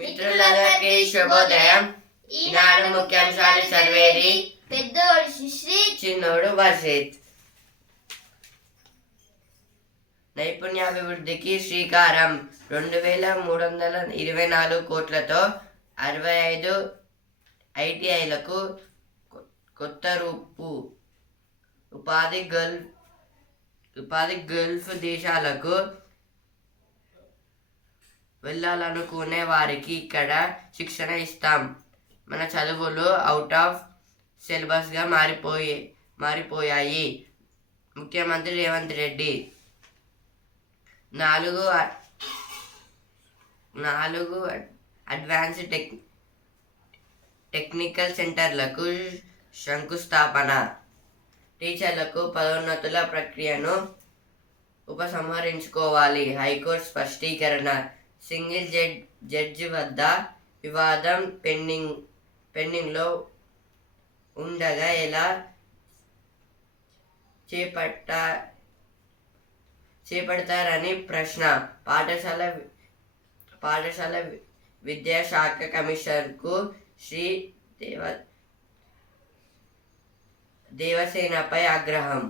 మిత్రులందరికీ శుభోదయం. ఈనాడు ముఖ్యాంశాలు చదివేది పెద్దోడు శిశ్రీ, చిన్నోడు వర్షిత్. నైపుణ్యాభివృద్ధికి శ్రీకారం. 2324 కోట్లతో 65 ఐటీఐలకు కొత్త రూపు. ఉపాధి గల్ఫ్ దేశాలకు వెళ్ళాలనుకునే వారికి ఇక్కడ శిక్షణ ఇస్తాం. మన చదువులు అవుట్ ఆఫ్ సిలబస్గా మారిపోయాయి. ముఖ్యమంత్రి రేవంత్ రెడ్డి 4 అడ్వాన్స్డ్ టెక్నికల్ సెంటర్లకు శంకుస్థాపన. టీచర్లకు పదోన్నతుల ప్రక్రియను ఉపసంహరించుకోవాలి. హైకోర్టు స్పష్టీకరణ. సింగిల్ జడ్జి వద్ద వివాదం పెండింగ్లో ఉండగా ఎలా చేపడతారని ప్రశ్న. పాఠశాల విద్యాశాఖ కమిషనర్కు శ్రీ దేవసేనపై ఆగ్రహం.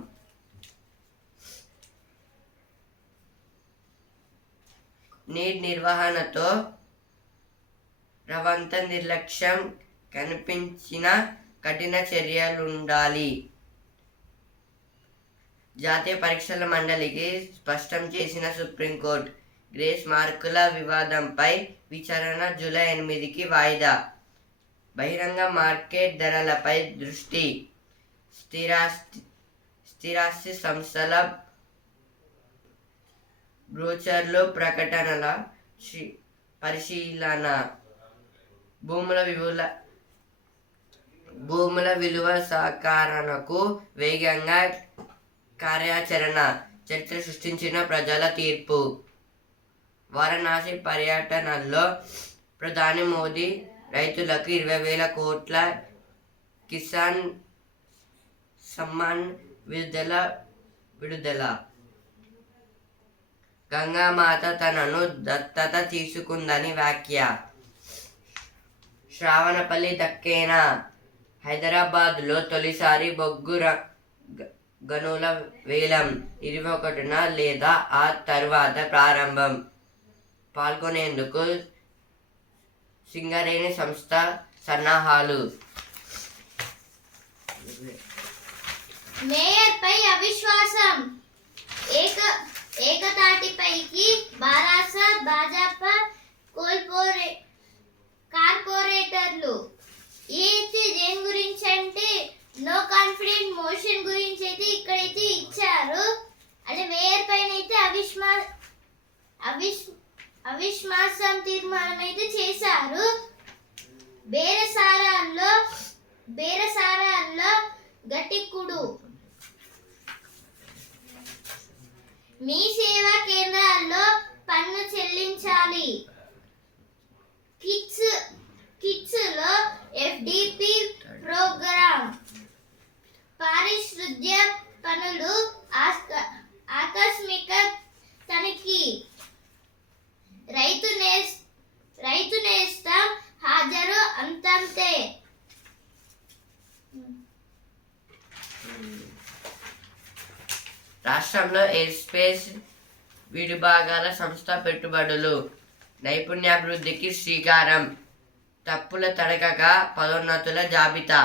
నీట్ నిర్వహణతో రవంత నిర్లక్ష్యం కనిపించిన కఠిన చర్యలుండాలి. జాతీయ పరీక్షల మండలికి స్పష్టం చేసిన సుప్రీంకోర్టు. గ్రేస్ మార్కుల వివాదంపై విచారణ జూలై 8కి వాయిదా. బహిరంగ మార్కెట్ ధరలపై దృష్టి. స్థిరాస్తి సంస్థల బ్రోచర్లు ప్రకటనల పరిశీలన. భూముల విలువ సహకారణకు వేగంగా కార్యాచరణ. చరిత్ర సృష్టించిన ప్రజల తీర్పు. వారణాసి పర్యటనలో ప్రధాని మోదీ రైతులకు 20,000 కోట్ల కిసాన్ సమ్మాన్ విడుదల. గంగామాత తనను దత్తత తీసుకుందని వ్యాఖ్య. శ్రావణపల్లి దక్కేనా. హైదరాబాద్లో తొలిసారి బొగ్గు గనుల వేలం 21న లేదా ఆ తర్వాత ప్రారంభం. పాల్గొనేందుకు సింగరేణి సంస్థ సన్నాహాలు. మేయర్పై అవిశ్వాసం. ఏకతాటిపైకి బారాసత్ భాజపా కార్పొరేటర్లు. దేని గురించి అంటే నో కాన్ఫిడెంట్ మోషన్ గురించి అయితే ఇక్కడైతే ఇచ్చారు. అంటే మేయర్ పైన అయితే అవిశ్వాసం తీర్మానం అయితే చేశారు. బేరసారాల్లో గట్టికుడు. మీ సేవా కేంద్రాల్లో పన్ను చెల్లించాలి. కిట్స్ లో ఎఫ్డిపి ప్రోగ్రామ్. పారిశుద్ధ్య పనులు ఆకస్మిక తనిఖీ. రైతు నేస్తం హాజరు అంతంతే. రాష్ట్రంలో ఎయిర్ స్పేస్ విడిభాగాల సంస్థ పెట్టుబడులు. నైపుణ్యాభివృద్ధికి శ్రీకారం. తప్పుల తడకగా పదోన్నతుల జాబితా.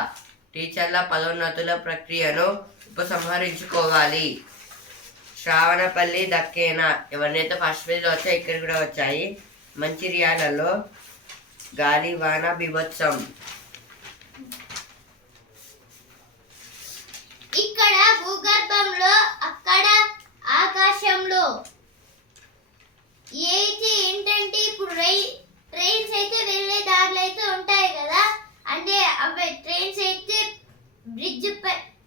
టీచర్ల పదోన్నతుల ప్రక్రియను ఉపసంహరించుకోవాలి. శ్రావణపల్లి దక్కేనా. ఎవరినైతే ఫస్ట్ పేజ్లో వచ్చాయి ఇక్కడ కూడా వచ్చాయి. మంచిర్యాలలో గాలి వాన బీభత్సం. ఇక్కడ భూగర్భంలో అక్కడ ఆకాశంలో. ఏంటంటే ఇప్పుడు ట్రైన్స్ అయితే వెళ్ళే దారులు అయితే ఉంటాయి కదా. అంటే అవి ట్రైన్స్ అయితే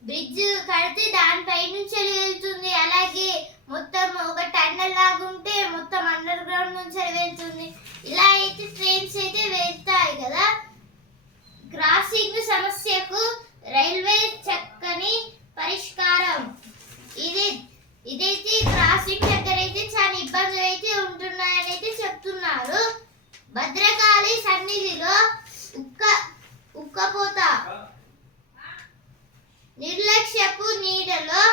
బ్రిడ్జ్ కడితే దానిపై నుంచి వెళ్తుంది. అలాగే మొత్తం ఒక టన్నల్ లాగా ఉంటే మొత్తం అండర్ గ్రౌండ్ నుంచి వెళ్తుంది. ఇలా అయితే ట్రైన్స్ అయితే వెళ్తాయి కదా. క్రాసింగ్ సమస్యకు రైల్వే చక్కని పరిష్కారం. ఇదైతే క్రాసింగ్ దగ్గర అయితే చాలా ఇబ్బందులు అయితే ఉంటున్నాయని అయితే చెప్తున్నారు. సన్నిధిలో ఉక్కపోత, నిర్లక్ష్యపు నీడలో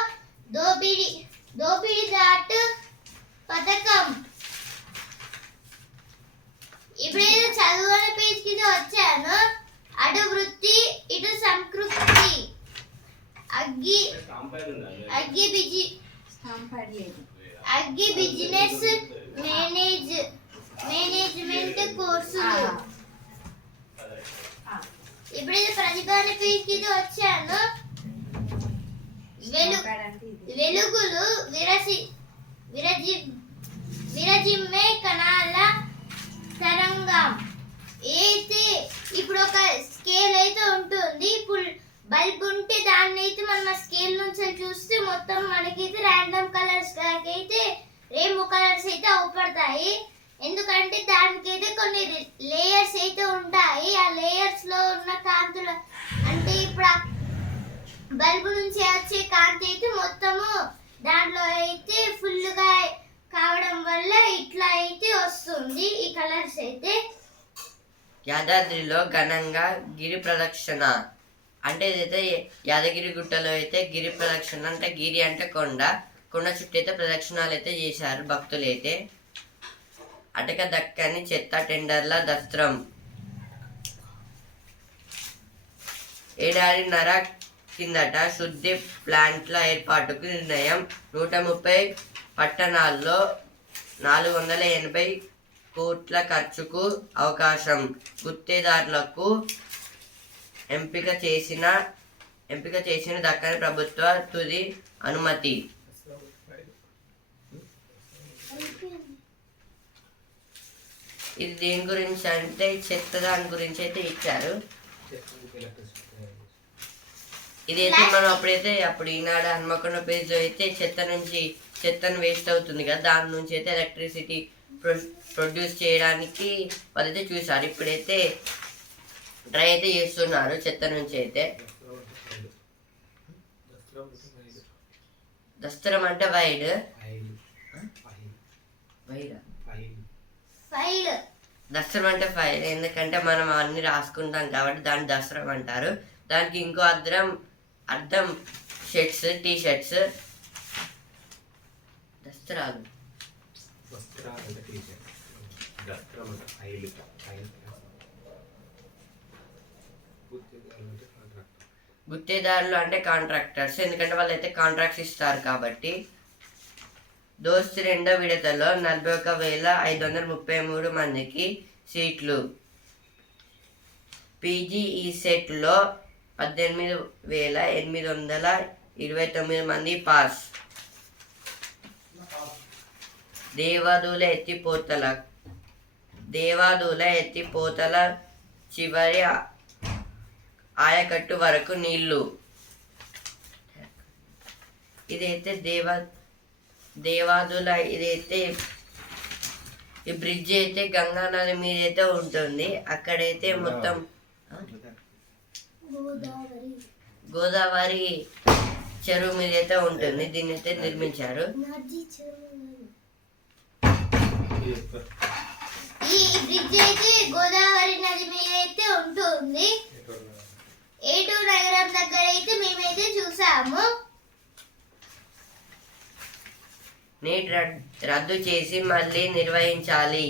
దోపిడిదాటు పథకం. ఇప్పుడేదో చదువుకునే పేజ్కి వచ్చాను. అటు వృత్తి ఇటు సంతృప్తి, అగ్గి బిజినెస్ మేనేజ్మెంట్ కోర్సులు. ఇప్పుడైతే ప్రతిభాన పేజ్కి వచ్చాను. వెలుగులు విరజిమ్మే కణాల తరంగం. అయితే ఇప్పుడు ఒక స్కేల్ అయితే ఉంటుంది. ఇప్పుడు బల్బ్ ఉంటే దాన్ని అయితే మనం స్కేల్ నుంచి చూస్తే మొత్తం మనకైతే ర్యాండమ్ కలర్స్ అయితే రెయిన్బో కలర్స్ అయితే అవుపడతాయి. ఎందుకంటే దానికైతే కొన్ని లేయర్స్ అయితే ఉంటాయి. ఆ లేయర్స్ లో ఉన్న కాంతులు అంటే ఇప్పుడు బల్బు నుంచి వచ్చే కాంతి అయితే మొత్తము దాంట్లో అయితే ఫుల్గా కావడం వల్ల ఇట్లా అయితే వస్తుంది ఈ కలర్స్ అయితే. యాదాద్రిలో ఘనంగా గిరి ప్రదక్షిణ. అంటే ఇదైతే యాదగిరి గుట్టలో అయితే గిరి ప్రదక్షిణ అంటే గిరి అంటే కొండ చుట్టూ అయితే ప్రదక్షిణాలు అయితే చేశారు భక్తులు అయితే. అటక దక్కని చెత్త టెండర్ల దస్త్రం. ఏడాదిన్నర కిందట శుద్ధి ప్లాంట్ల ఏర్పాటుకు నిర్ణయం. 130 పట్టణాల్లో 480 కోట్ల ఖర్చుకు అవకాశం. గుత్తేదారులకు ఎంపిక చేసిన దక్కని ప్రభుత్వ తుది అనుమతి. ఇది దేని గురించి అంటే చెత్త దాని గురించి అయితే ఇచ్చారు. ఇదైతే మనం అప్పుడు ఈనాడు హన్మకొండ పేజ్ అయితే చెత్తను వేస్ట్ అవుతుంది కదా, దాని నుంచి అయితే ఎలక్ట్రిసిటీ ప్రొడ్యూస్ చేయడానికి వాళ్ళైతే చూసారు. ఇప్పుడైతే ట్రై అయితే చేస్తున్నారు చెత్త నుంచి అయితే. దస్త్రం అంటే వైడ్ దస్త్రం అంటే ఫైల్. ఎందుకంటే మనం అన్ని రాసుకుంటాం కాబట్టి దాన్ని దస్త్రం అంటారు. దానికి ఇంకో అర్థం షర్ట్స్, టీ షర్ట్స్, దస్త్రాలు. గుత్తేదారులు అంటే కాంట్రాక్టర్స్, ఎందుకంటే వాళ్ళు అయితే కాంట్రాక్ట్స్ ఇస్తారు కాబట్టి. దోస్త్ రెండో విడతలో 41,533 మందికి సీట్లు. పీజీఈ సెట్లో 18,829 మంది పాస్. దేవాదుల ఎత్తిపోతల చివరి ఆయకట్టు వరకు నీళ్లు. ఇదైతే దేవాదుల ఇదైతే ఈ బ్రిడ్జ్ అయితే గంగా నది మీద అయితే ఉంటుంది. అక్కడైతే మొత్తం గోదావరి చెరువు మీద అయితే ఉంటుంది. దీన్ని అయితే నిర్మించారు. ఈ బ్రిడ్జ్ అయితే గోదావరి నది మీద అయితే ఉంటుంది. ఏటూరు నగరం దగ్గర అయితే మేమైతే చూసాము. నీట్ రద్దు చేసి మళ్ళీ నిర్వహించాలి.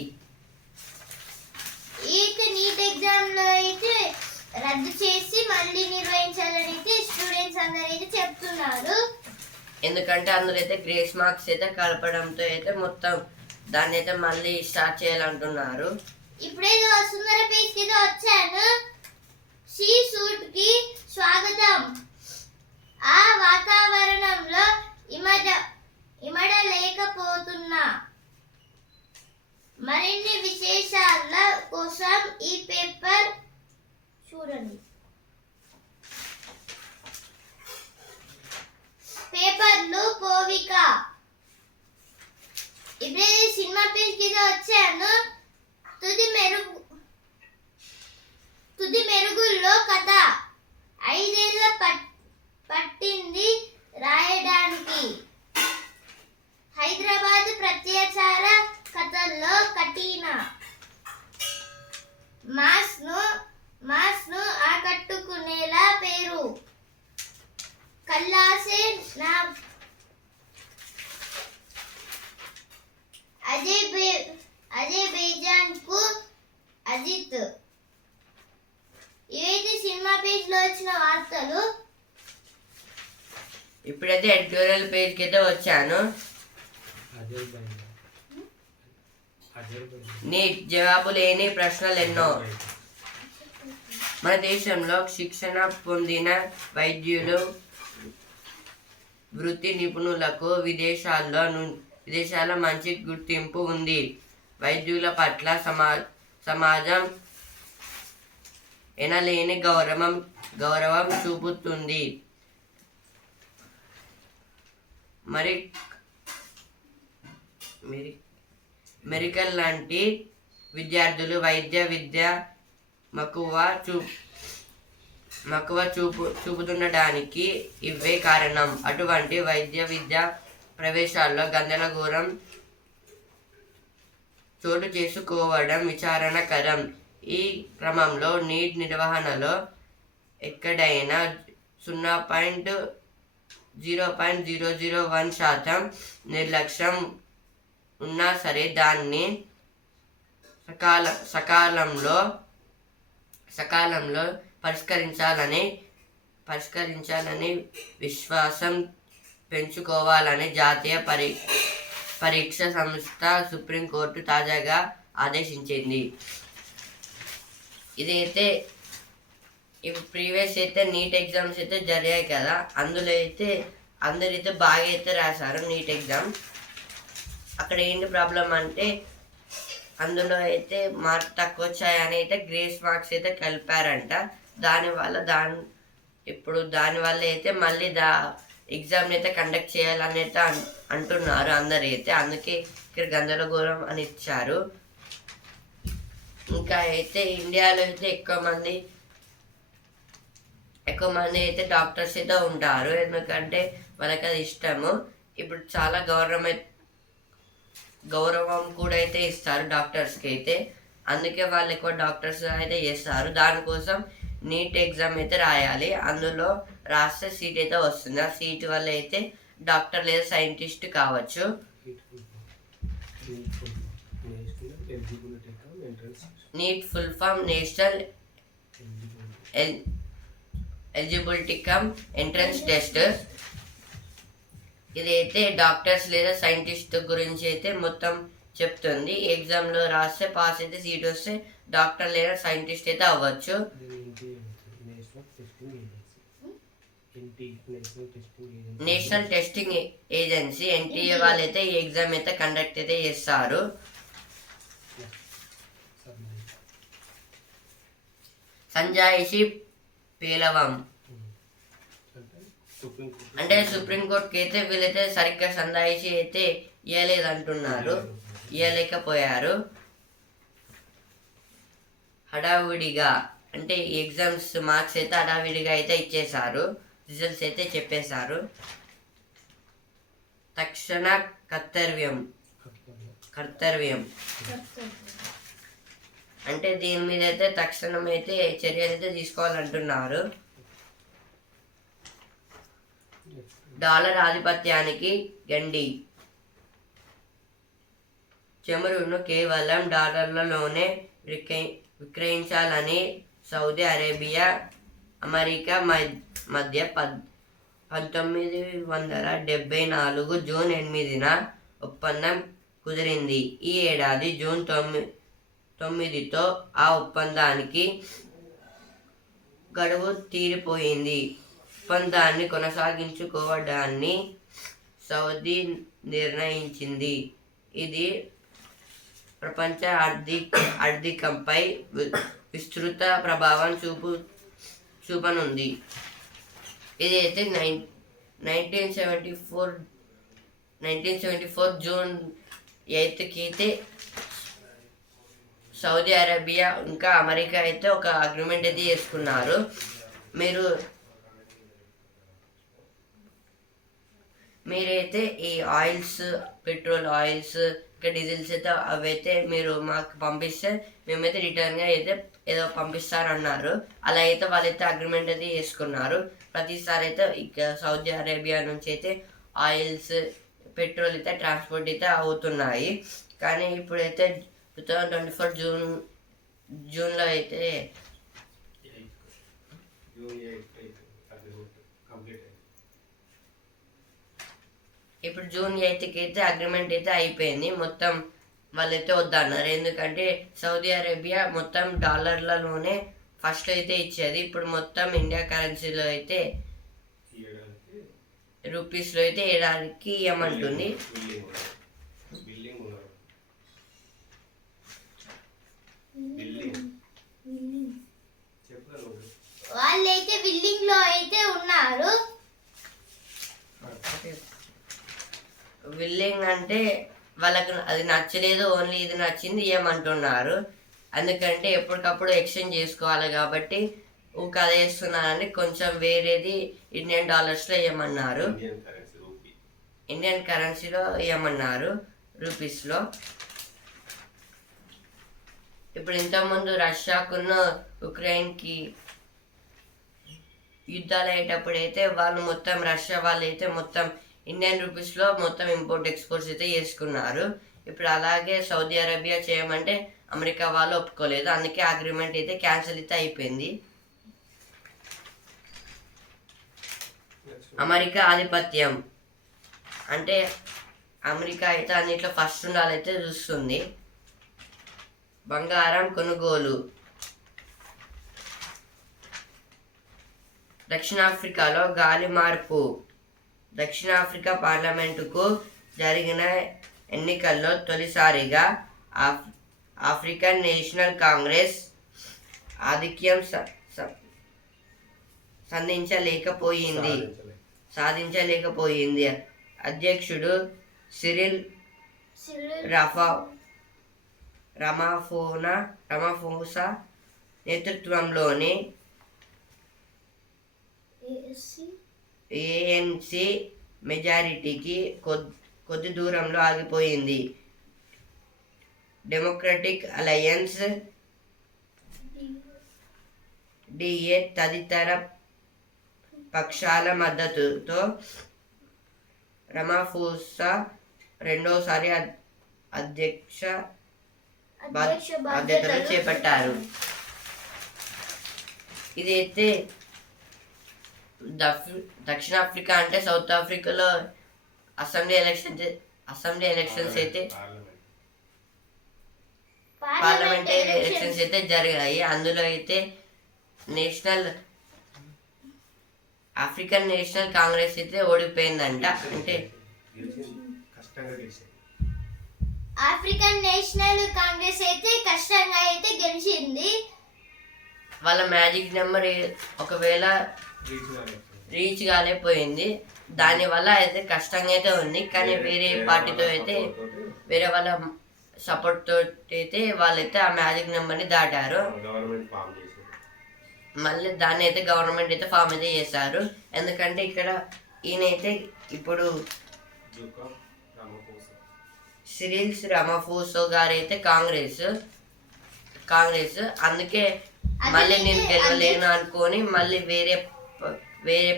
నీట్ ఎగ్జామ్ లో అయితే రద్దు చేసి మళ్ళీ నిర్వహించాలని అయితే స్టూడెంట్స్ అందరూ అయితే చెప్తున్నారు. ఎందుకంటే అందులో అయితే గ్రేస్ మార్క్స్ అయితే కలపడంతో అయితే మొత్తం దాన్ని అయితే మళ్ళీ స్టార్ట్ చేయాలంటున్నారు. ఇప్పుడైతే వసుంధర పేజ్కి అయితే వచ్చాను. షీ సూట్ కి స్వాగతం. ఆ వాతావరణంలో ఇమడలేకపోతున్నా. మరిన్ని విశేషాల కోసం ఈ పేపర్ చూడండి. పేపర్లు పోవిక. ఇప్పుడే సినిమా పేజ్కి వచ్చాను. తుది మెరుగుల్లో కథ. 5 ఏళ్ల పట్టింది రాయడానికి. హైదరాబాద్ ప్రత్యాచార కథల్లో కఠిన మాస్ను ఆకట్టుకునేలా పేరు. కల్లాసే నా అజర్బైజాన్ కు అజిత్. ఇవైతే సినిమా పేజ్ లో వచ్చిన వార్తలు. ఇప్పుడైతే ఎడిటోరియల్ పేజ్కి అయితే వచ్చాను. నీట్ జవాబు లేని ప్రశ్నలు ఎన్నో. మన దేశంలో శిక్షణ పొందిన వైద్యులు, వృత్తి నిపుణులకు విదేశాల మంచి గుర్తింపు ఉంది. వైద్యుల పట్ల సమాజం ఎనలేని గౌరవం చూపుతుంది. మెడికల్ లాంటి విద్యార్థులు విద్య మక్కువ చూపుతుండడానికి ఇవే కారణం. అటువంటి వైద్య విద్యా ప్రవేశాల్లో గందరగోళం చోటు చేసుకోవడం విచారణకరం. ఈ క్రమంలో నీట్ నిర్వహణలో ఎక్కడైనా 0.001% నిర్లక్ష్యం ఉన్నా సరే దాన్ని సకాలంలో పరిష్కరించాలని విశ్వాసం పెంచుకోవాలని జాతీయ పరీక్ష సంస్థ సుప్రీంకోర్టు తాజాగా ఆదేశించింది. ఇదైతే ప్రీవియస్ అయితే నీట్ ఎగ్జామ్స్ అయితే జరిగాయి కదా, అందులో అయితే అందరైతే బాగా అయితే రాశారు నీట్ ఎగ్జామ్. అక్కడ ఏంటి ప్రాబ్లం అంటే అందులో అయితే మార్క్స్ తక్కువ వచ్చాయని అయితే గ్రేస్ మార్క్స్ అయితే కలిపారంట. దానివల్ల అయితే మళ్ళీ ఎగ్జామ్ అయితే కండక్ట్ చేయాలని అయితే అంటున్నారు అందరైతే. అందుకే ఇక్కడ గందరగోళం అని ఇచ్చారు. ఇంకా అయితే ఇండియాలో అయితే ఎక్కువ మంది అయితే డాక్టర్స్ అయితే ఉంటారు, ఎందుకంటే వాళ్ళకి అది ఇష్టము. ఇప్పుడు చాలా గౌరవం కూడా అయితే ఇస్తారు డాక్టర్స్కి అయితే, అందుకే వాళ్ళు ఎక్కువ డాక్టర్స్ అయితే చేస్తారు. దానికోసం నీట్ ఎగ్జామ్ అయితే రాయాలి. అందులో రాస్తే సీట్ అయితే వస్తుంది. ఆ సీట్ వల్ల అయితే డాక్టర్ లేదా సైంటిస్ట్ కావచ్చు. NEET full form national eligibility cum entrance test. ఇదైతే డాక్టర్స్ లేదా సైంటిస్ట్ గురించి అయితే మొత్తం చెప్తుంది. ఎగ్జామ్లో రాస్తే పాస్ అయితే సీట్ వస్తే డాక్టర్ లేదా సైంటిస్ట్ అయితే అవ్వచ్చు. నేషనల్ టెస్టింగ్ ఏజెన్సీ ఎన్టీఏ వాళ్ళైతే ఈ ఎగ్జామ్ అయితే కండక్ట్ అయితే చేస్తారు. సంజాయిషి పేలవం అంటే సుప్రీంకోర్టుకి అయితే వీళ్ళైతే సరిగ్గా సంజాయిషి అయితే ఇవ్వలేకపోయారు. హడావుడిగా అంటే ఎగ్జామ్స్ మార్క్స్ అయితే హడావిడిగా అయితే ఇచ్చేశారు, రిజల్ట్స్ అయితే చెప్పేశారు. తక్షణ కర్తవ్యం అంటే దీని మీద అయితే తక్షణం అయితే చర్యలు అయితే తీసుకోవాలంటున్నారు. డాలర్ ఆధిపత్యానికి గండి. చమురును కేవలం డాలర్లలోనే విక్రయించాలని సౌదీ అరేబియా, అమెరికా మధ్య 1974 జూన్ 8న ఒప్పందం కుదిరింది. ఈ ఏడాది జూన్ 9తో ఆ ఒప్పందానికి గడువు తీరిపోయింది. ఒప్పందాన్ని కొనసాగించుకోవడాన్ని సౌదీ నిర్ణయించింది. ఇది ప్రపంచ ఆర్థికంపై విస్తృత ప్రభావం చూపనుంది. ఇదైతే 1974 జూన్ 8కి అయితే సౌదీ అరేబియా ఇంకా అమెరికా అయితే ఒక అగ్రిమెంట్ అయితే చేసుకున్నారు. మీరైతే ఈ ఆయిల్స్, పెట్రోల్ ఆయిల్స్ ఇంకా డీజిల్స్ అయితే అవైతే మీరు మాకు పంపిస్తే మేమైతే రిటర్న్గా అయితే ఏదో పంపిస్తారన్నారు. అలా అయితే వాళ్ళైతే అగ్రిమెంట్ అయితే చేసుకున్నారు. ప్రతిసారి అయితే ఇక సౌదీ అరేబియా నుంచి అయితే ఆయిల్స్, పెట్రోల్ అయితే ట్రాన్స్పోర్ట్ అయితే అవుతున్నాయి. కానీ ఇప్పుడైతే 2024 జూన్లో అయితే ఇప్పుడు జూన్ 8కి అయితే అగ్రిమెంట్ అయితే అయిపోయింది. మొత్తం వాళ్ళైతే వద్దన్నారు. ఎందుకంటే సౌదీ అరేబియా మొత్తం డాలర్లలోనే ఫస్ట్ అయితే ఇచ్చేది. ఇప్పుడు మొత్తం ఇండియా కరెన్సీలో అయితే రూపీస్లో అయితే వేయడానికి ఇవ్వమంటుంది. వాళ్ళైతే బిల్డింగ్ లో అయితే ఉన్నారు. విల్లింగ్ అంటే వాళ్ళకి అది నచ్చలేదు, ఓన్లీ ఇది నచ్చింది ఏమంటున్నారు. ఎందుకంటే ఎప్పటికప్పుడు ఎక్స్చేంజ్ చేసుకోవాలి కాబట్టి ఊక అదే వేస్తున్నారని కొంచెం వేరేది ఇండియన్ డాలర్స్లో ఏమన్నారు, ఇండియన్ కరెన్సీలో ఏమన్నారు, రూపీస్లో. ఇప్పుడు ఇంతకుముందు రష్యాకున్న ఉక్రెయిన్కి యుద్ధాలు అయ్యేటప్పుడు అయితే వాళ్ళు మొత్తం రష్యా వాళ్ళు అయితే మొత్తం ఇండియన్ రూపీస్లో మొత్తం ఇంపోర్ట్ ఎక్స్పోర్ట్స్ అయితే చేసుకున్నారు. ఇప్పుడు అలాగే సౌదీ అరేబియా చేయమంటే అమెరికా వాళ్ళు ఒప్పుకోలేదు. అందుకే అగ్రిమెంట్ అయితే క్యాన్సిల్ అయితే అయిపోయింది. అమెరికా ఆధిపత్యం అంటే అమెరికా అయితే అన్నిట్లో ఫస్ట్ ఉండాలైతే చూస్తుంది. బంగారం కొనుగోలు. దక్షిణాఫ్రికాలో గాలి మార్పు. దక్షిణాఫ్రికా పార్లమెంటుకు జరిగిన ఎన్నికల్లో తొలిసారిగా ఆఫ్రికన్ నేషనల్ కాంగ్రెస్ ఆధిక్యం సాధించలేకపోయింది. అధ్యక్షుడు సిరిల్ రమాఫోసా నేతృత్వంలోని ఏఎన్సి మెజారిటీకి కొద్ది దూరంలో ఆగిపోయింది. డెమోక్రటిక్ అలయన్స్ డిఏ తదితర పక్షాల మద్దతుతో రమాఫోసా రెండోసారి అధ్యక్ష బాధ్యతలు చేపట్టారు. ఇదైతే దక్షిణాఫ్రికా అంటే సౌత్ ఆఫ్రికాలో అసెంబ్లీ ఎలక్షన్స్ అయితే పార్లమెంటరీ ఎలక్షన్స్ అయితే జరిగాయి. అందులో అయితే ఆఫ్రికన్ నేషనల్ కాంగ్రెస్ అయితే ఓడిపోయిందంట. అంటే ఆఫ్రికన్ నేషనల్ కాంగ్రెస్ అయితే కష్టంగా అయితే గెలిచింది. వాళ్ళ మ్యాజిక్ నెంబర్ ఒకవేళ రీచ్ కాలేకపోయింది. దానివల్ల అయితే కష్టంగా అయితే ఉంది. కానీ వేరే పార్టీతో అయితే వేరే వాళ్ళ సపోర్ట్ తోటి అయితే వాళ్ళైతే ఆ మ్యాజిక్ నెంబర్ని దాటారు. మళ్ళీ దాన్ని అయితే గవర్నమెంట్ అయితే ఫామ్ అయితే చేశారు. ఎందుకంటే ఇక్కడ ఈయనైతే ఇప్పుడు సిరిల్ రమాఫోసా గారు అయితే కాంగ్రెస్ అందుకే మళ్ళీ నేను గెలవలేను అనుకొని మళ్ళీ వేరే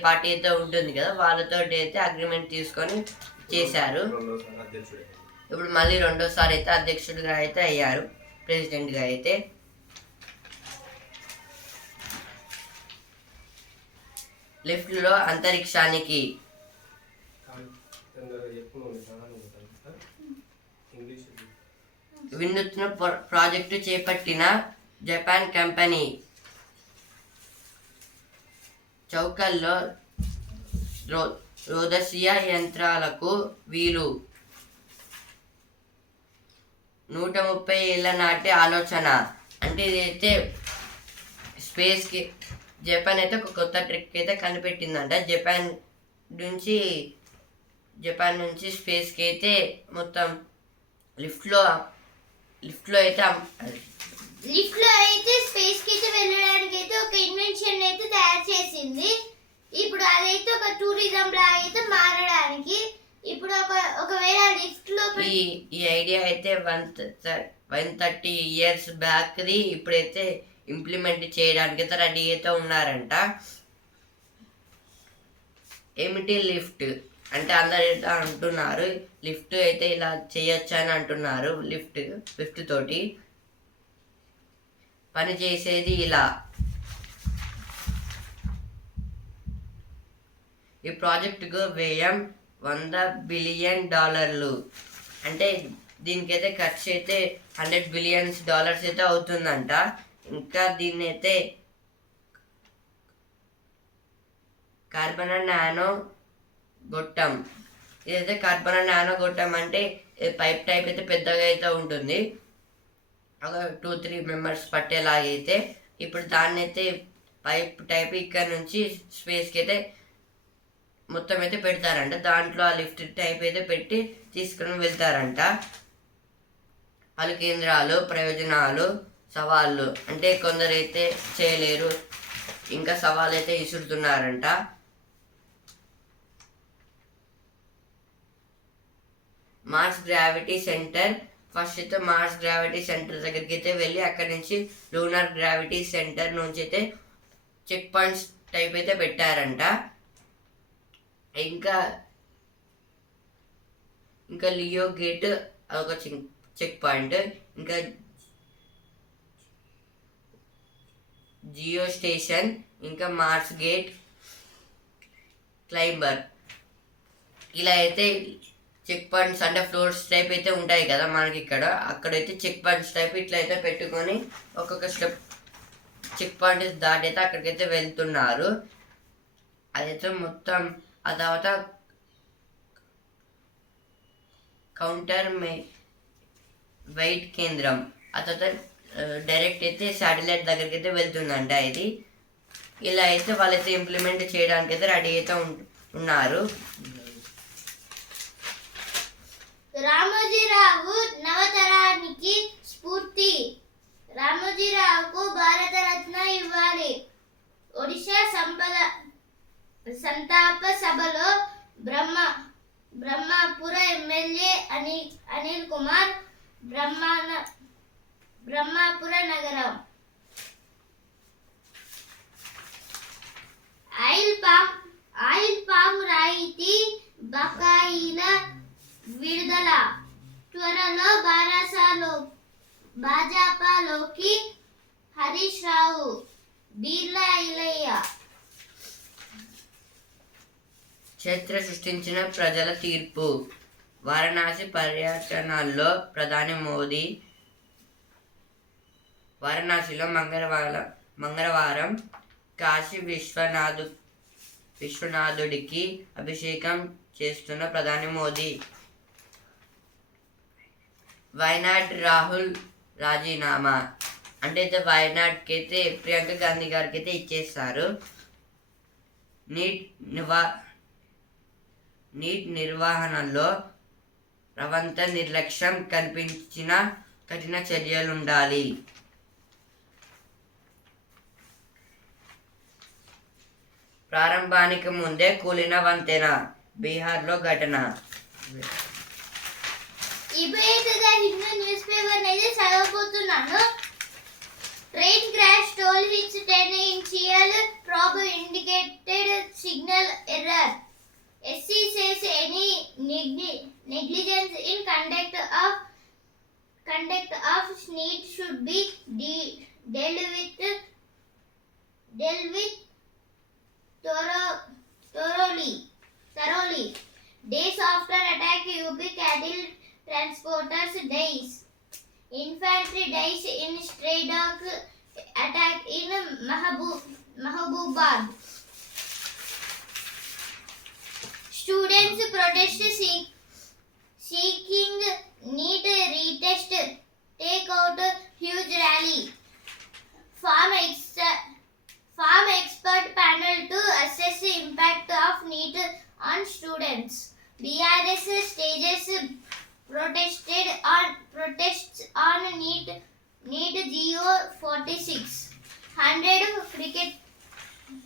పార్టీ అయితే ఉంటుంది కదా, వాళ్ళతో అయితే అగ్రిమెంట్ తీసుకొని చేశారు. ఇప్పుడు మళ్ళీ రెండోసారి అయితే అధ్యక్షుడిగా అయితే అయ్యారు, ప్రెసిడెంట్గా అయితే. లిఫ్ట్లో అంతరిక్షానికి. వినూత్న ప్రాజెక్టు చేపట్టిన జపాన్ కంపెనీ చౌకల్లో రోదసీయ యంత్రాలకు వీలు. 130 ఏళ్ల నాటి ఆలోచన. అంటే ఇదైతే స్పేస్కి జపాన్ అయితే ఒక కొత్త ట్రిక్ అయితే కనిపెట్టిందంట. జపాన్ నుంచి స్పేస్కి అయితే మొత్తం లిఫ్ట్లో అయితే స్పేస్ కి అయితే వెళ్ళడానికి అయితే ఒక ఇన్వెన్షన్ అయితే తయారు చేసింది. ఇప్పుడు అదైతే ఒక టూరిజం లాగా అయితే మారడానికి ఇప్పుడు ఒకవేళ లిఫ్ట్ లో ఈ ఐడియా అయితే 130 years బ్యాక్ది ఇప్పుడైతే ఇంప్లిమెంట్ చేయడానికి అయితే రెడీ అయితే ఉన్నారంట. ఏమిటి లిఫ్ట్ అంటే అందరు అయితే అంటున్నారు, లిఫ్ట్ అయితే ఇలా చేయొచ్చు అని అంటున్నారు. లిఫ్ట్ తోటి పని చేసేది ఇలా. ఈ ప్రాజెక్టుకు వ్యయం $100 బిలియన్. అంటే దీనికైతే ఖర్చు అయితే $100 బిలియన్ అయితే అవుతుందంట. ఇంకా దీన్ని అయితే కార్బన్ నానో గొట్టం. ఇదైతే కార్బన్ నానో గొట్టం అంటే పైప్ టైప్ అయితే పెద్దగా అయితే ఉంటుంది, ఒక 2-3 మెంబర్స్ పట్టేలాగైతే. ఇప్పుడు దాన్ని అయితే పైప్ టైప్ ఇక్కడ నుంచి స్పేస్కి అయితే మొత్తం అయితే పెడతారంట. దాంట్లో ఆ లిఫ్ట్ టైప్ అయితే పెట్టి తీసుకుని వెళ్తారంట. పలు కేంద్రాలు, ప్రయోజనాలు, సవాళ్ళు అంటే కొందరైతే చేయలేరు, ఇంకా సవాళ్ళు అయితే విసురుతున్నారంట. Mars gravity centre. ఫస్ట్ అయితే మార్స్ గ్రావిటీ సెంటర్ దగ్గరికి అయితే వెళ్ళి అక్కడి నుంచి లూనర్ గ్రావిటీ సెంటర్ నుంచి అయితే చెక్ పాయింట్స్ టైప్ అయితే పెట్టారంట. ఇంకా లియో గేట్ ఒక చెక్ పాయింట్, ఇంకా జియో స్టేషన్, ఇంకా మార్స్ గేట్, క్లైంబర్. ఇలా అయితే చెక్ పాయింట్స్ అంటే ఫ్లోర్స్ టైప్ అయితే ఉంటాయి కదా మనకి అక్కడైతే చెక్ పాయింట్స్ టైప్ ఇట్లా అయితే పెట్టుకొని ఒక్కొక్క స్టెప్ చెక్ పాయింట్ దాటైతే అక్కడికైతే వెళ్తున్నారు. అదైతే మొత్తం ఆ తర్వాత కౌంటర్ వెయిట్ కేంద్రం, ఆ తర్వాత డైరెక్ట్ అయితే శాటిలైట్ దగ్గరికి అయితే వెళ్తుందంట ఇది. ఇలా అయితే వాళ్ళైతే ఇంప్లిమెంట్ చేయడానికి అయితే రెడీ అయితే ఉన్నారు. రామోజీరావు నవతరానికి స్ఫూర్తి. రామోజీరావుకు భారతరత్న ఇవ్వాలి. ఒడిశా సంతాప సభలో బ్రహ్మపుర ఎమ్మెల్యే అనిల్ కుమార్. బ్రహ్మపుర నగరం. ఆయిల్ పామ్ రాయితీ బకాయిల విడుదల. త్వరలో భాజపాలోకి హరీష్ రావు, బీర్లా ఐలయ్య. చరిత్ర సృష్టించిన ప్రజల తీర్పు. వారణాసి పర్యటనలో ప్రధాని మోదీ. వారణాసిలో మంగళవారం కాశీ విశ్వనాథుడికి అభిషేకం చేస్తున్న ప్రధాని మోదీ. వైనాడ్ రాహుల్ రాజీనామా. అంటే అయితే వైనాడ్కి అయితే ప్రియాంక గాంధీ గారికి అయితే ఇచ్చేస్తారు. నీట్ నిర్వహణలో రవంత నిర్లక్ష్యం కనిపించిన కఠిన చర్యలుండాలి. ప్రారంభానికి ముందే కూలిన వంతెన. బీహార్లో ఘటన. ఇప్పుడైతే హిందూ న్యూస్ పేపర్ అయితే చదవబోతున్నాను. Train crash, toll hits 10 initial probe indicated signal error. SC says any negligence in conduct of SNEET should be dealt with thoroughly. Days after attack, UP cattle transporters dies. Infantry dies in stray dog attack in Mahabubad. Students protest seeking NEET retest. Take out huge rally. Farm expert panel to assess the impact of NEET on students. BRS stages protests on NEET GO 46. 100 cricket.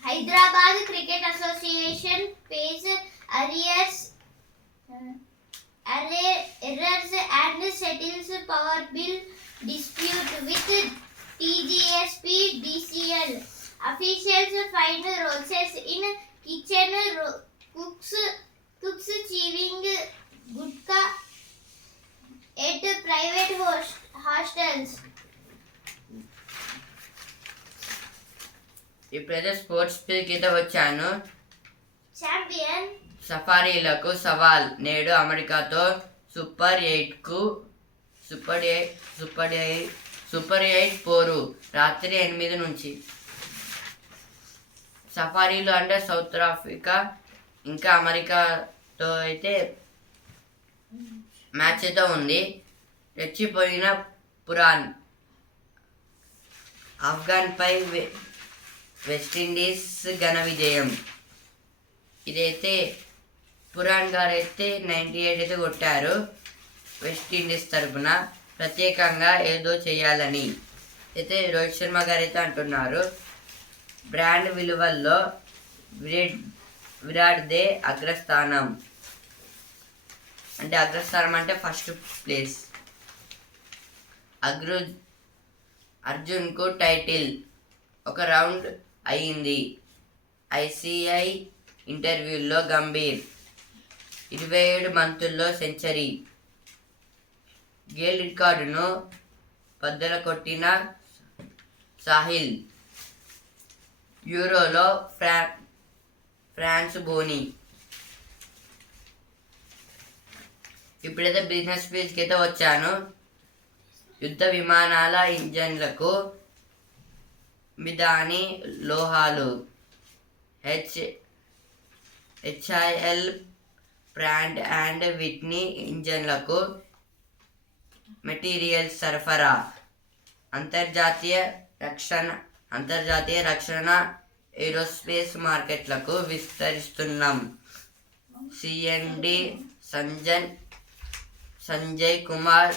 Hyderabad Cricket Association pays errors and settles power bill dispute with TGSP DCL. Officials find roaches in kitchen. Cooks chewing gutka at private hostels. ఇప్పుడైతే sports పేజ్కి అయితే వచ్చాను. Champion. సఫారీలకు సవాల్, నేడు అమెరికాతో super eight పోరు రాత్రి 8 నుంచి. సఫారీలు అంటే సౌత్ ఆఫ్రికా ఇంకా అమెరికాతో అయితే మ్యాచ్ అయితే ఉంది. రెచ్చిపోయిన పురాన్, ఆఫ్ఘన్పై వెస్టిండీస్ ఘన విజయం. ఇదైతే పురాన్ గారు అయితే 98 అయితే కొట్టారు వెస్టిండీస్ తరఫున. ప్రత్యేకంగా ఏదో చేయాలని అయితే రోహిత్ శర్మ గారు అయితే అంటున్నారు. బ్రాండ్ విలువల్లో విరాట్దే అగ్రస్థానం. అంటే అగ్రస్థానం అంటే ఫస్ట్ ప్లేస్. అర్జున్కు టైటిల్ ఒక రౌండ్ అయింది. ఐసీఐ ఇంటర్వ్యూల్లో గంభీర్ 27 బంతుల్లో సెంచరీ. గేల్ రికార్డును బద్దలు కొట్టిన సాహిల్. యూరోలో ఫ్రాన్స్ బోని. ఇప్పుడైతే బిజినెస్ పేజ్కి అయితే వచ్చాను. యుద్ధ విమానాల ఇంజన్లకు మిదాని లోహాలు. హెచ్ఐఎల్ బ్రాండ్ అండ్ విట్నీ ఇంజన్లకు మెటీరియల్స్ సరఫరా. అంతర్జాతీయ రక్షణ ఏరోస్పేస్ మార్కెట్లకు విస్తరిస్తున్నాం. సిఎండి సంజయ్ కుమార్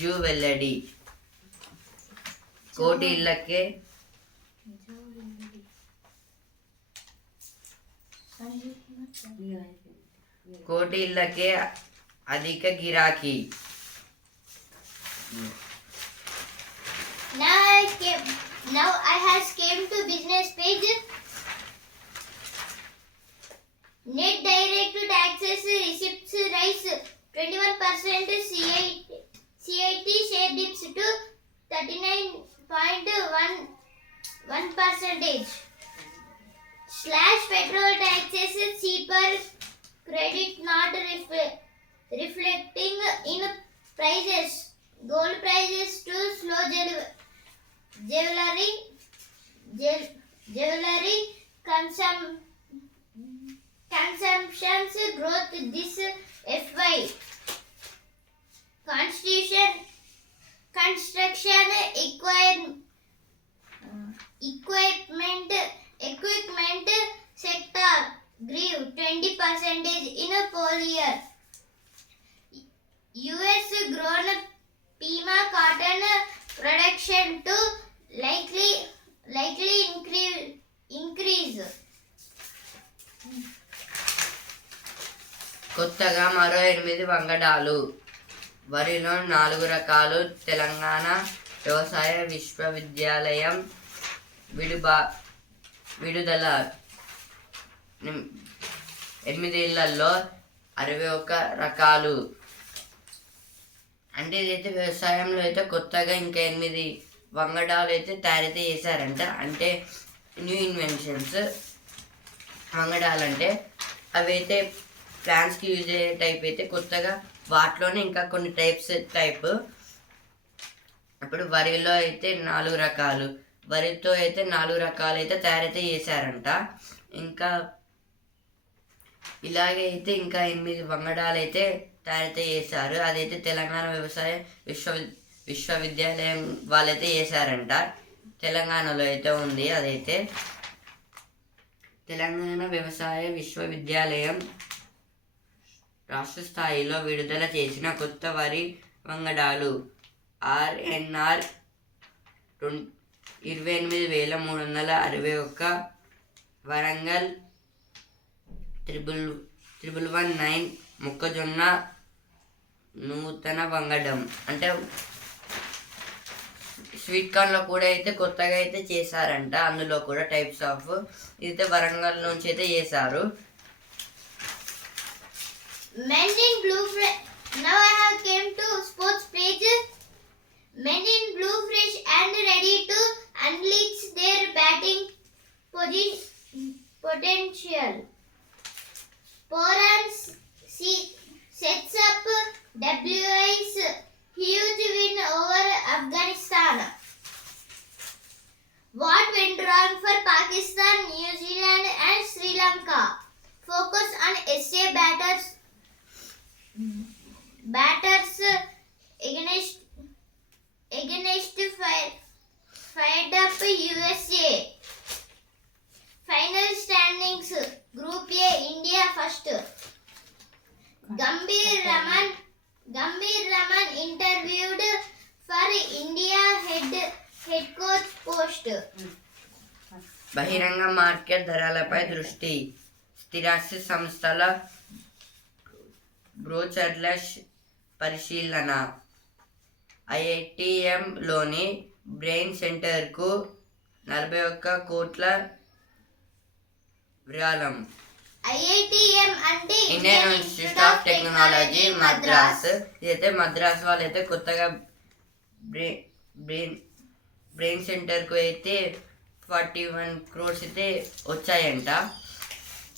జూ వెల్లడి. కోటిళ్ళకే అధిక గిరాకీ. Now I has came to business page. Net direct taxes receipts rise 21%. CIT share dips to 39.1%. Slash petrol taxes cheaper. Credit not reflecting in prices. Gold prices to slow. Jewelry consumption's growth this FY. Construction equipment sector grew 20% in a whole year. US grown Pima cotton production to likely increase. కొత్తగా మరో 8 వంగడాలు. వరిలో 4 రకాలు. తెలంగాణ వ్యవసాయ విశ్వవిద్యాలయం విడుదల. 8 ఇళ్లలో 61 రకాలు. అంటే ఇదైతే వ్యవసాయంలో అయితే కొత్తగా ఇంకా 8 వంగడాలు అయితే తయారైతే చేశారంట. అంటే న్యూ ఇన్వెన్షన్స్. వంగడాలు అంటే అవి అయితే ప్లాంట్స్కి యూజ్ అయ్యే టైప్ అయితే కొత్తగా వాటిలోనే ఇంకా కొన్ని టైప్. ఇప్పుడు వరిలో అయితే 4 రకాలు. వరితో అయితే 4 రకాలు అయితే తయారైతే చేశారంట. ఇంకా ఇలాగే అయితే ఇంకా 8 వంగడాలు అయితే తయారైతే చేశారు. అదైతే తెలంగాణ వ్యవసాయ విశ్వవిద్యాలయం వాళ్ళైతే చేశారంట. తెలంగాణలో అయితే ఉంది. అదైతే తెలంగాణ వ్యవసాయ విశ్వవిద్యాలయం రాష్ట్ర స్థాయిలో విడుదల చేసిన కొత్త వరి వంగడాలు RNR 28,361. వరంగల్ 1119 మొక్కజొన్న నూతన వంగడం. అంటే స్వీట్ కార్న్ లో కూడా అయితే కొత్తగా అయితే చేశారంట, అందులో కూడా టైప్స్ ఆఫ్. ఇదైతే వరంగల్ నుంచి అయితే చేశారు. Men in blue now I have came to sports page. Men in blue fresh and ready to unleash their batting potential. Poran sets up WI's huge win over Afghanistan. What went wrong for Pakistan, New Zealand and Sri Lanka? Focus on SA batters against fired up USA. Final standings: Group A, India first. Gambhir Raman interviewed for India head coach post. బహిరంగ market ధరలపై దృష్టి. స్థిరాస్తి సంస్థల బ్రోచర్ల పరిశీలన. ఐఐటిఎంలోని brain సెంటర్కు 41 కోట్ల విరాళం. IITM అంటే Indian institute of technology Madras. ఇదైతే మద్రాస్ వాళ్ళు అయితే కొత్తగా బ్రెయిన్ సెంటర్కు అయితే 41 crores అయితే వచ్చాయంట.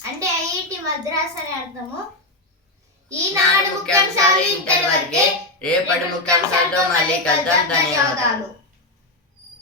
అంటే ఐఐటి మద్రాస్ అని అర్థము. ఈనాడు ముఖ్యాంశాలు ఇంతవరకే. రేపటి ముఖ్యాంశాలతో మళ్ళీ కలుద్దాం. ధన్యవాదాలు.